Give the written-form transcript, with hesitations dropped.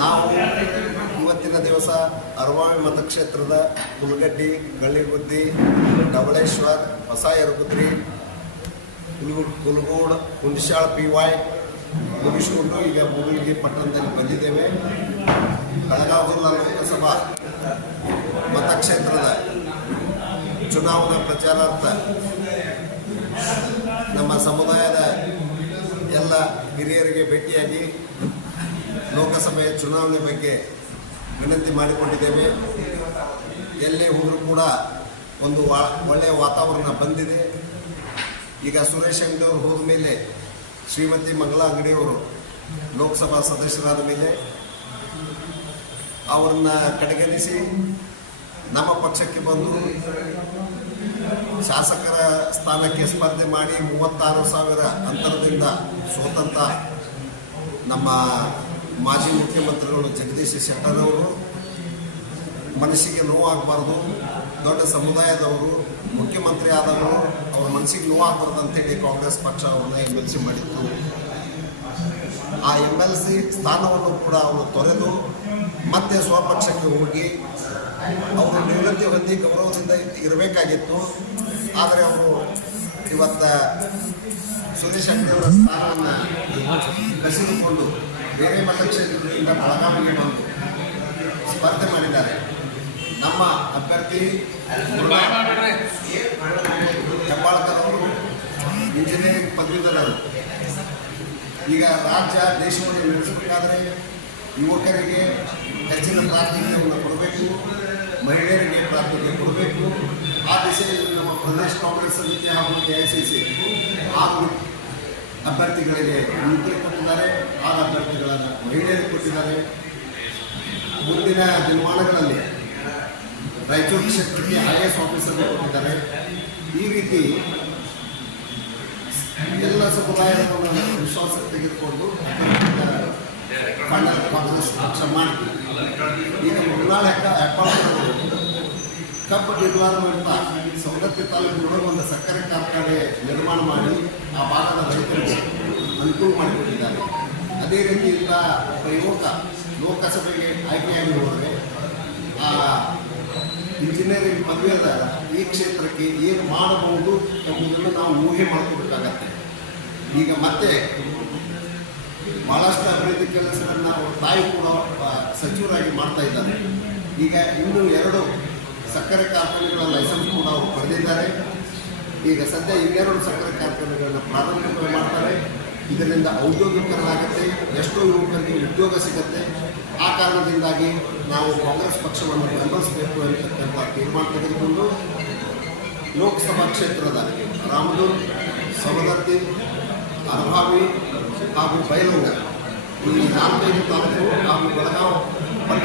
ನಾವು ಇವತ್ತಿನ ದಿವಸ ಅರವಾವಿ ಮತಕ್ಷೇತ್ರದ ಹುಲಗಡ್ಡಿ, ಕಳ್ಳಿಗುದ್ದಿ, ಡಬಳೇಶ್ವರ್, ಹೊಸ ಯರಗುದ್ರಿ, ಕುಲಗೋಡ್, ಕುಂಡಿಶಾಳ PY ಮುಗಿಸಿಕೊಂಡು ಈಗ ಮೂಡಲಗಿ ಪಟ್ಟಣದಲ್ಲಿ ಬಂದಿದ್ದೇವೆ. ಬೆಳಗಾವಿ ಜಿಲ್ಲಾ ಲೋಕಸಭಾ ಮತಕ್ಷೇತ್ರದ ಚುನಾವಣಾ ಪ್ರಚಾರಾರ್ಥ ನಮ್ಮ ಸಮುದಾಯದ ಎಲ್ಲ ಹಿರಿಯರಿಗೆ ಭೇಟಿಯಾಗಿ ಲೋಕಸಭೆಯ ಚುನಾವಣೆ ಬಗ್ಗೆ ವಿನಂತಿ ಮಾಡಿಕೊಂಡಿದ್ದೇವೆ. ಎಲ್ಲೇ ಹೋದರೂ ಕೂಡ ಒಂದು ಒಳ್ಳೆಯ ವಾತಾವರಣ ಬಂದಿದೆ. ಈಗ ಸುರೇಶ್ ಅಂಗಡಿ ಅವರು ಹೋದ ಮೇಲೆ ಶ್ರೀಮತಿ ಮಂಗಳಾ ಅಂಗಡಿಯವರು ಲೋಕಸಭಾ ಸದಸ್ಯರಾದ ಮೇಲೆ ಅವರನ್ನ ಕಡೆಗಣಿಸಿ ನಮ್ಮ ಪಕ್ಷಕ್ಕೆ ಬಂದು ಶಾಸಕರ ಸ್ಥಾನಕ್ಕೆ ಸ್ಪರ್ಧೆ ಮಾಡಿ 36,000 ಅಂತರದಿಂದ ಸೋತಂತ ನಮ್ಮ ಮಾಜಿ ಮುಖ್ಯಮಂತ್ರಿಗಳು ಜಗದೀಶ್ ಶೆಟ್ಟರ್ ಅವರು ಮನಸ್ಸಿಗೆ ನೋವಾಗಬಾರ್ದು, ದೊಡ್ಡ ಸಮುದಾಯದವರು ಮುಖ್ಯಮಂತ್ರಿ ಆದವರು ಅವ್ರ ಮನಸ್ಸಿಗೆ ನೋವಾಗಬಾರ್ದು ಅಂತೇಳಿ ಕಾಂಗ್ರೆಸ್ ಪಕ್ಷ ಅವ್ರನ್ನ MLC ಮಾಡಿತ್ತು. ಆ MLC ಸ್ಥಾನವನ್ನು ಕೂಡ ಅವರು ತೊರೆದು ಮತ್ತೆ ಸ್ವಪಕ್ಷಕ್ಕೆ ಹೋಗಿ ಅವರು ನಿವೃತ್ತಿ ಹೊಂದಿ ಗೌರವದಿಂದ ಇರಬೇಕಾಗಿತ್ತು. ಆದರೆ ಅವರು ಇವತ್ತು ಸುರೇಶ್ ಅಂಗಡಿಯವರ ಸ್ಥಾನವನ್ನು ಕಸಿದುಕೊಂಡು ಬೇರೆ ಮತಕ್ಷೇತ್ರದಿಂದ ಬೆಳಗಾವಿಗೆ ಬಂದು ಸ್ಪರ್ಧೆ ಮಾಡಿದ್ದಾರೆ. ನಮ್ಮ ಅಭ್ಯರ್ಥಿ ಹೆಬ್ಬಾಳ್ಕರ್ ಅವರು ಇಂಜಿನಿಯರಿಂಗ್ ಪದವೀಧರರು. ಈಗ ರಾಜ್ಯ ದೇಶವನ್ನು ನಡೆಸಬೇಕಾದ್ರೆ ಯುವಕರಿಗೆ ಹೆಚ್ಚಿನ ಪ್ರಾತಿನಿಧ್ಯವನ್ನು ಕೊಡಬೇಕು, ಮಹಿಳೆಯರಿಗೆ ಪ್ರಾತಿನಿಧ್ಯ ಕೊಡಬೇಕು. ಆ ದಿಶೆಯಲ್ಲಿ ನಮ್ಮ ಪ್ರದೇಶ ಕಾಂಗ್ರೆಸ್ ಸಮಿತಿ ಹಾಗೂ AICC 6 ಅಭ್ಯರ್ಥಿಗಳಿಗೆ ಯುವಕರಿಗೆ ಕೊಟ್ಟಿದ್ದಾರೆ, 6 ಅಭ್ಯರ್ಥಿಗಳನ್ನು ಮಹಿಳೆಯರಿಗೆ ಕೊಟ್ಟಿದ್ದಾರೆ. ಮುಂದಿನ ದಿನಮಾನಗಳಲ್ಲಿ ರಾಯಚೂರು ಕ್ಷೇತ್ರಕ್ಕೆ IAS ಆಫೀಸರ್ಗೆ ಕೊಟ್ಟಿದ್ದಾರೆ. ಈ ರೀತಿ ಎಲ್ಲ ಸಮುದಾಯವನ್ನು ವಿಶ್ವಾಸಕ್ಕೆ ತೆಗೆದುಕೊಂಡು ಫೈನಲ್ ಕಾಂಗ್ರೆಸ್ ಪಕ್ಷ ಮಾಡಿ ಈಗ ಮುನ್ನಾಳ ಹೆಬ್ಬಾಳ್ಕರ್ ಕಬ್ಬು ನಿರ್ಮಾಣ ಸವದತ್ತಿ ತಾಲೂಕಿನೊಳಗೆ ಒಂದು ಸಕ್ಕರೆ ಕಾರ್ಖಾನೆ ನಿರ್ಮಾಣ ಮಾಡಿ ಆ ಭಾಗದ ರೈತರಿಗೆ ಅನುಕೂಲ ಮಾಡಿಕೊಟ್ಟಿದ್ದಾರೆ. ಅದೇ ರೀತಿಯಿಂದ ಒಬ್ಬ ಯುವಕ ಲೋಕಸಭೆಗೆ ಆಯ್ಕೆಯಾಗಿ ಹೋದರೆ ಆ ಇಂಜಿನಿಯರಿಂಗ್ ಪದವಿಯದ ಈ ಕ್ಷೇತ್ರಕ್ಕೆ ಏನು ಮಾಡಬಹುದು ಎಂಬುದನ್ನು ನಾವು ಊಹೆ ಮಾಡ್ಕೋಬೇಕಾಗತ್ತೆ. ಈಗ ಮತ್ತೆ ಭಾಳಷ್ಟು ಅಭಿವೃದ್ಧಿ ಕೆಲಸಗಳನ್ನು ಅವ್ರ ತಾಯಿ ಕೂಡ ಸಚಿವರಾಗಿ ಮಾಡ್ತಾ ಇದ್ದಾರೆ. ಈಗ ಇನ್ನೂ 2 ಸಕ್ಕರೆ ಕಾರ್ಖಾನೆಗಳ ಲೈಸೆನ್ಸ್ ಕೂಡ ಅವರು ಪಡೆದಿದ್ದಾರೆ. ಈಗ ಸದ್ಯ 2 ಸಕ್ಕರೆ ಕಾರ್ಖಾನೆಗಳನ್ನು ಪ್ರಾರಂಭ ಮಾಡ್ತಾರೆ. ಇದರಿಂದ ಔದ್ಯೋಗೀಕರಣ ಆಗುತ್ತೆ, ಎಷ್ಟೋ ಯುವಕರಿಗೆ ಉದ್ಯೋಗ ಸಿಗುತ್ತೆ. ಆ ಕಾರಣದಿಂದಾಗಿ ನಾವು ಕಾಂಗ್ರೆಸ್ ಪಕ್ಷವನ್ನು ಬೆಂಬಲಿಸಬೇಕು ಅಂತಕ್ಕಂಥ ತೀರ್ಮಾನ ತೆಗೆದುಕೊಂಡು ಲೋಕಸಭಾ ಕ್ಷೇತ್ರದ ರಾಮದುರ್ಗ, ಸವದತ್ತಿ, ಅರಭಾವಿ ಹಾಗೂ ಬೈಲಹೊಂಗ ಈ 4-5 ತಾಲೂಕು ಹಾಗೂ ಬೆಳಗಾವಿ